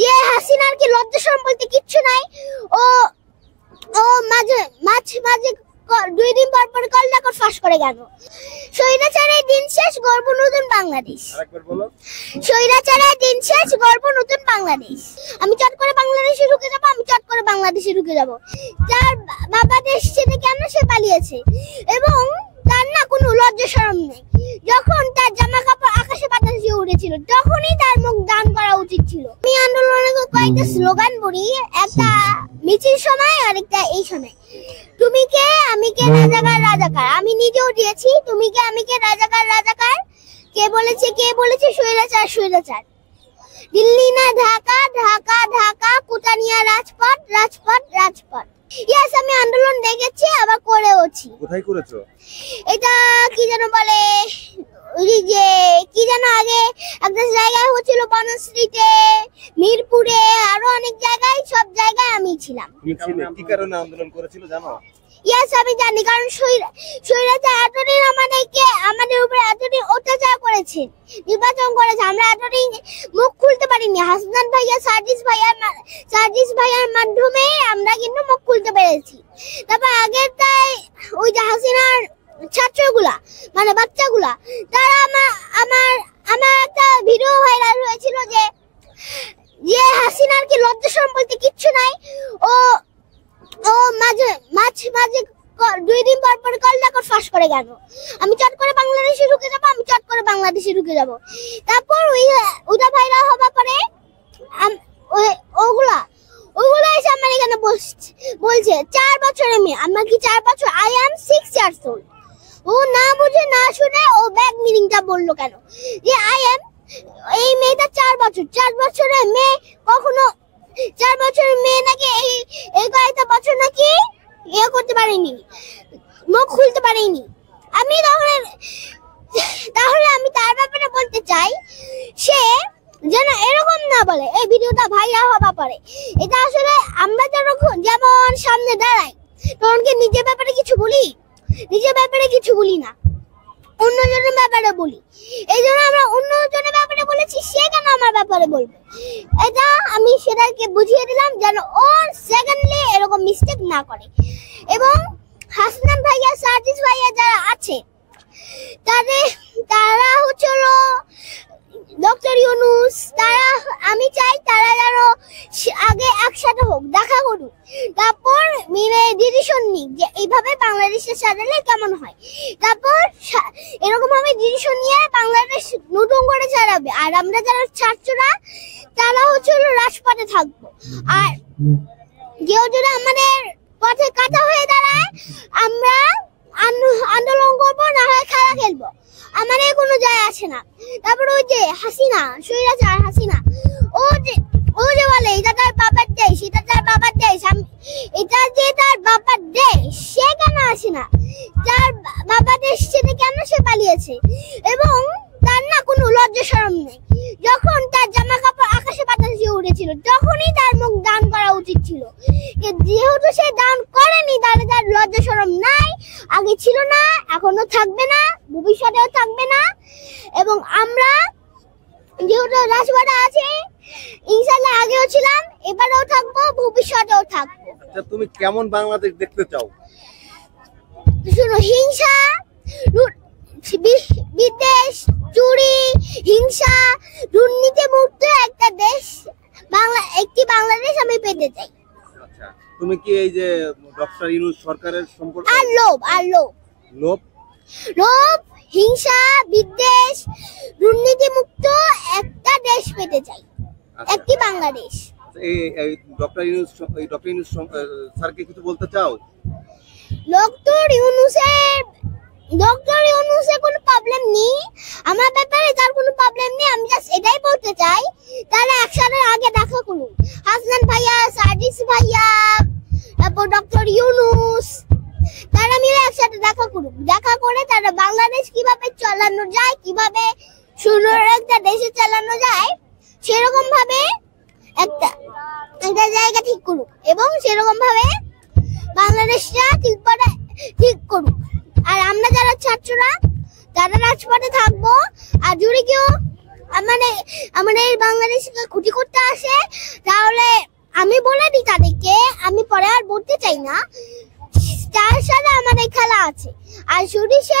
যে হাসিনার কি লজ্জা শরম বলতে কিচ্ছু নাই। ও ও মাঝে মাঝে 2 দিন পর পর কল রেকর্ড ফাঁস করে গেল। স্বৈরাচারের দিন শেষ, গর্ব নতুন বাংলাদেশ। আরেকবার বলো। স্বৈরাচারের দিন শেষ, গর্ব নতুন বাংলাদেশ। আমি চট করে বাংলাদেশে ঢুকে যাবো, আমি চট করে বাংলাদেশে ঢুকে যাবো। যার বাবা দেশ ছেড়ে কেন সে পালিয়েছে এবং তার না কোনো লজ্জা শরম নেই। যখন তার জামা কাপড় আকাশে বাতাসে উড়েছিল তখনই তার মুখ দান করা উচিত ছিল। আমি আন্দোলনের কয়েকটা স্লোগান বলি, একটা মিছিল সময় আর একটা এই সময়। তুমি কে আমি কে রাজাকার রাজাকার, আমি নিজেও দিয়েছি। তুমি কে আমি কে রাজাকার রাজাকার, কে বলেছে স্বৈরাচার স্বৈরাচার। দিল্লি না ঢাকা ঢাকা ঢাকা, কুতানিয়া রাজপথ রাজপথ রাজপথ। ইয়েস, আমি আন্দোলন দেখেছি, আবার করেওছি। কোথায় করেছো? এটা কি যেন বলে, ওই যে কি যেন আগে একটা জায়গায় হচ্ছিল, বনশ্রীতে, মিরপুরে, আরো অনেক জায়গায়, সব জায়গায় আমি ছিলাম। কি কারণে আন্দোলন করেছিল জানো? ইয়েস, আমি জানি, কারণ স্বৈরাচার এতদিন আমাদের উপরে এতদিন অত্যাচার করেছে, নির্বাচন করেছে। আমরা এতদিন মুখ খুলতে পারিনি। হাসনাত ভাইয়া, সার্জিস ভাইয়ার মাধ্যমে আমরা কিন্তু মুখ খুলতে পেরেছি। তারপর আগের তাই ওই যে হাসিনার ছাত্রগুলা, মানে বাচ্চাগুলা, তারা আমার একটা ভিডিও ভাইরাল হয়েছিল যে হাসিনার কি লজ্জা শরম বলতে কিচ্ছু নাই। ও মাঝে মাঝে 2 দিন পর পর কল রেকর্ড ফাঁস করে গেল। আমি চট করে বাংলাদেশে ঢুকে যাবো, আমি চট করে বাংলাদেশে ঢুকে যাবো। তারপর ওটা ভাইরাল হবার পরে ওগুলা এসে আমার এখানে বলছে 4 বছরের মেয়ে। আমার কি 4 বছর? I am 6 years old। ও না বুঝে না শুনে ও ব্যাক মিনিংটা বললো কেন যে এই মেয়েটা 4 বছরের মেয়ে। কখনো 4 বছরের মেয়ে নাকি এই কয়েকটা বছর নাকি করতে পারেনি, মুখ খুলতে পারেনি। তাহলে আমি তার ব্যাপারে বলতে চাই, সে যেন এরকম না বলে। এই ভিডিওটা ভাইরাল হওয়ার পরে এটা আসলে আমরা যেমন সামনে দাঁড়াই তখন কি নিজের ব্যাপারে কিছু বলি না, অন্যজনের ব্যাপারে বলি। এই জন্য আমরা অন্যজনের ব্যাপারে বলেছি, সে কেন আমার ব্যাপারে বলবে? এটা আমি সেটাকে বুঝিয়ে দিলাম যেন ও সেকেন্ডলি এরকম মিস্টেক না করে। এবং হাসনাত ভাইয়া, সার্জিস ভাইয়া যারা আছে তারা হচ্ছিল ডক্টর ইউনূস, আমি চাই তারা যেন আগে একসাথে হোক, দেখা করুক, তারপর ডিসিশন নিক যে এইভাবে বাংলাদেশে সাজালে কেমন হয়। তারপর এরকম ভাবে ডিসিশন নিয়ে বাংলাদেশ নতুন করে চালাবে। আর আমরা যারা ছাত্ররা তারা হচ্ছিল রাজপথে থাকবো। আর কেউ যদি আমাদের পথে কাটা হয়ে দাঁড়ায়, আমরা আন্দোলন করবো, না হয় খেলা খেলবো, আমাদের কোনো যায় আসে না। তারপর ওই যে হাসিনা, স্বৈরাচার হাসিনা, ও যে বলে এটা তার বাবার দেশ, এটা তার বাবার দেশ, এটা যে তার বাবার দেশ, সে কেন আসে না? তার বাবার দেশ ছেড়ে কেন সে পালিয়েছে এবং তার না কোনো লজ্জা শরম নেই। যখন তার জামা কাপড় আকাশে বাতাসে উড়েছিল তখনই তার মুখ দান করা উচিত ছিল। যেহেতু সে দান করেনি, তাহলে তার লজ্জা শরম নাই, আগে ছিল না, এখনো থাকবে না, ভবিষ্যতেও থাকবে না। এবং আমরা যেহেতু রাজবাড়া আছে, ইনশাআল্লাহ আগেও ছিলাম, এবারেও থাকবো, ভবিষ্যতেও থাকবো। আচ্ছা, তুমি কেমন বাংলাদেশ দেখতে চাও? শুনো, হিংসা, বিদ্বেষ, চুরি, হিংসা, দুর্নীতি মুক্ত একটা দেশ, একটি বাংলাদেশ আমি পেতে চাই। আচ্ছা, তুমি কি এই যে ডক্টর ইউনূস সরকারের সম্পর্কে আর লোভ, হিংসা, বিদ্বেষ, দুর্নীতি মুক্ত একটা দেশ পেতে চাই, একটি বাংলাদেশ। এই ডক্টর ইউনূস স্যারকে কিছু বলতে চাও? ডক্টর ইউনূসের কোনো প্রবলেম নেই, আমার ব্যাপারে তার কোনো প্রবলেম নেই। আমি জাস্ট এটাই বলতে চাই, তারা একসাথে আগে দেখা করুন, হাসনাত ভাইয়া, সার্জিস ভাইয়া, তারপর ডক্টর ইউনূস, তারা মিলে একসাথে দেখা করুক। দেখা করে তারা বাংলাদেশ কিভাবে চালানো যায়, কিভাবে সুন্দর একটা দেশে চালানো যায়, সেরকম ভাবে একটা জায়গা ঠিক করুক এবং সেরকম ভাবে বাংলাদেশটা ঠিক করুক। আর আমরা যারা ছাত্ররা তারা রাজপথে থাকবো। আর যদি কেউ মানে আমাদের বাংলাদেশকে ক্ষতি করতে আসে, তাহলে আমি বলে দিই তাদেরকে, আমি পরে আর বলতে চাই না, তার সাথে আমাদের খেলা আছে। আর যদি সে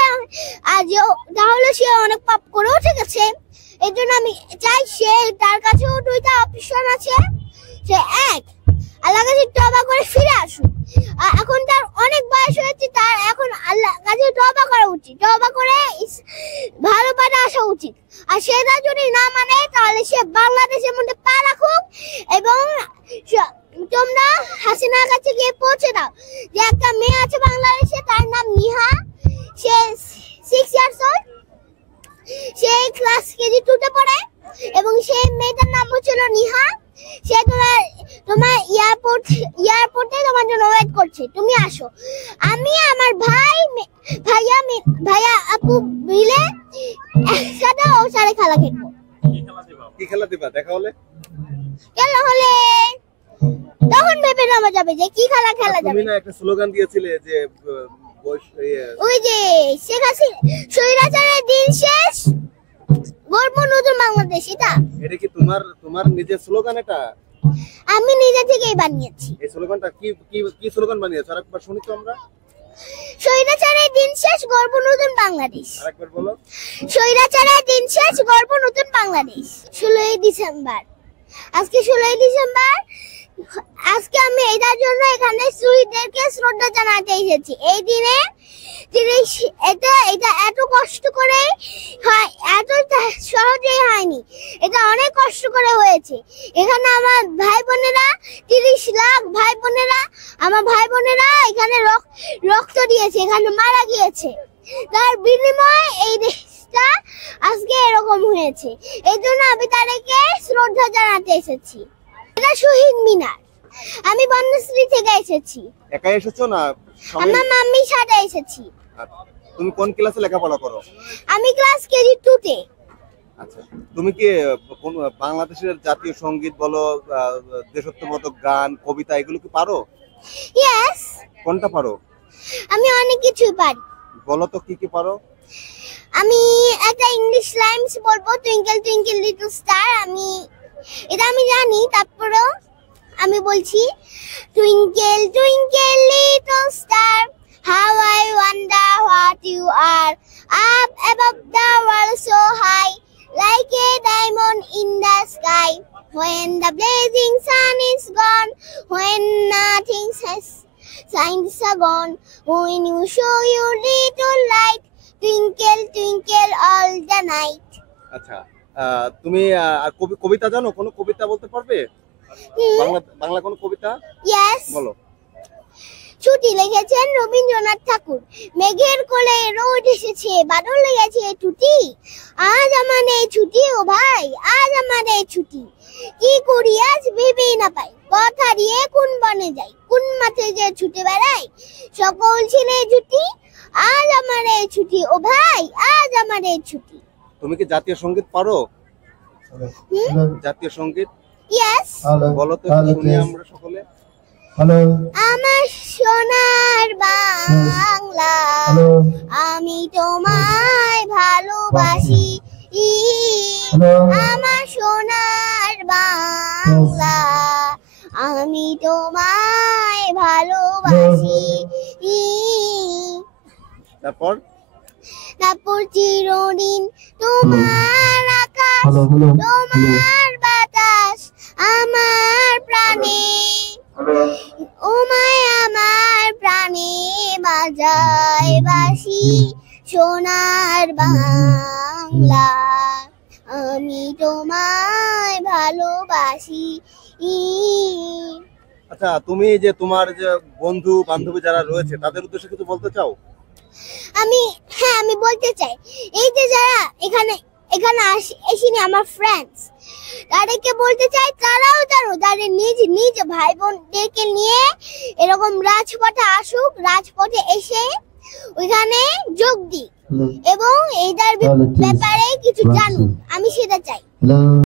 তাহলে সে অনেক পাপ করেও ঠিক আছে। এই জন্য আমি চাই সে, তার কাছেও দুইটা অপশন আছে, সে এক আল্লাহ কাছে তওবা করে ফিরে আসুক। এখন তার অনেক বয়স হয়েছে, তার এখন আল্লাহ কাছে তওবা করা উচিত, তওবা করে ভালো পথে আসা উচিত। আর সেটা যদি না মানে তাহলে সে বাংলাদেশের মধ্যে পা রাখুক, এবং তোমরা হাসিনার কাছে গিয়ে পৌঁছে দাও যে একটা মেয়ে আছে বাংলাদেশে, তার নাম নিহা, সে 6 ইয়ার্স ওল্ড, সে ক্লাস কেজি 2 তে পড়ে, এবং সেই মেয়েটার নাম হচ্ছিল নিহা। সে তোমার এয়ারপোর্টে তোমার জন্য ওয়েট করছে, তুমি আসো। আমি আমার ভাইয়া আপু মিলে একসাথে ওর সাথে খেলা খেলবো। কি খেলা দিবা দেখা হলে? খেলা হলে তখন ভেবে নেওয়া যাবে যে কি খেলা যাবে। তুমি না একটা স্লোগান দিয়েছিলে যে ওই যে শেখ হাসিনা স্বৈরাচারের দিন শেষ, গর্ব নতুন বাংলাদেশ, এটা কি তোমার নিজের স্লোগান? এটা আমি নিজে থেকেই বানিয়েছি। এই স্লোগানটা কি স্লোগান বানিয়েছো? আরেকবার শুনি তো আমরা। স্বৈরাচারের দিন শেষ, গর্ব নতুন বাংলাদেশ। আরেকবার বলো। স্বৈরাচারের দিন শেষ, গর্ব নতুন বাংলাদেশ। 16ই ডিসেম্বর, আজকে 16ই ডিসেম্বর। আজকে আমি এটার জন্য এখানে শহীদদেরকে শ্রদ্ধা জানাতে এসেছি। এই দিনে এটা এত কষ্ট করে হয়, এত সহজেই হয়নি, এটা অনেক কষ্ট করে হয়েছে। এখানে আমার ভাই বোনেরা, 30 লাখ ভাই বোনেরা, আমার ভাই বোনেরা এখানে রক্ত দিয়েছে, এখানে মারা গিয়েছে। তার বিনিময়ে এই দেশটা আজকে এরকম হয়েছে। এই জন্য আমি তাদেরকে শ্রদ্ধা জানাতে এসেছি। এটা শহীদ মিনার। আমি বনশ্রী থেকে এসেছি। একা এসেছো না আমার মাম্মির সাথে এসেছি। তুমি কোন ক্লাসে লেখাপড়া করো? আমি ক্লাস কেজি 2 তে। আচ্ছা, তুমি কি কোন বাংলাদেশের জাতীয় সঙ্গীত বলো, দেশাত্মবোধক গান, কবিতা এগুলো কি পারো? ইয়েস। কোনটা পারো? আমি অনেক কিছু পারি। বলো তো কি কি পারো? আমি একটা ইংলিশ লাইনস বলবো, টুইঙ্কেল টুইঙ্কেল লিটল স্টার। এটা আমি জানি, তারপরেও আমি বলছি, twinkle twinkle little star, how I wonder what you are, up above the world so high, like a diamond in the sky. When the blazing sun is gone, when nothing shines gone, when you show your little light, twinkle twinkle all the night. আচ্ছা, তুমি কবিতা জানো? কোন কবিতা বলতে পারবে? বাংলা কোন কবিতা? Yes, বলো। ছুটি লিখেছেন রবীন্দ্রনাথ ঠাকুর। মেঘের কোলে রোদ এসেছে, বাদল লেগেছে টুটি, আজ আমাদের ছুটি ও ভাই, আজ আমাদের ছুটি, কি করি আজ ভেবেই না পাই, পথ হারিয়ে কোন বনে যাই, কোন মাঠে যে ছুটে বেড়াই, সকল ছেলে ছুটি, আজ আমাদের ছুটি ও ভাই, আজ আমাদের ছুটি। তুমি কি জাতীয় সঙ্গীত পারো? জাতীয় সঙ্গীত? ইয়েস। বলো তো শুনি আমরা সকলে। আমার সোনার বাংলা, আমি তোমায় ভালোবাসি, আমার সোনার বাংলা, আমি তোমায় ভালোবাসি। তারপর চিরদিন তোমার আকাশ, তোমার বাতাস আমার প্রাণে, ওমায় আমার প্রাণে বাজায় বাঁশি, সোনার বাংলা, আমি তোমায় ভালোবাসি। আচ্ছা, তুমি যে তোমার যে বন্ধু বান্ধবী যারা রয়েছে তাদের উদ্দেশ্যে কিছু বলতে চাও? আমি বলতে চাই, এই যে যারা এখানে এসেনি আমার ফ্রেন্ডস, তাদেরকে বলতে চাই তারাও জানো তাদের নিজ ভাই বোনদেরকে নিয়ে এরকম রাজপথে আসুক, রাজপথে এসে ওইখানে যোগ দিক এবং এইটার ব্যাপারে কিছু জানুক, আমি সেটা চাই।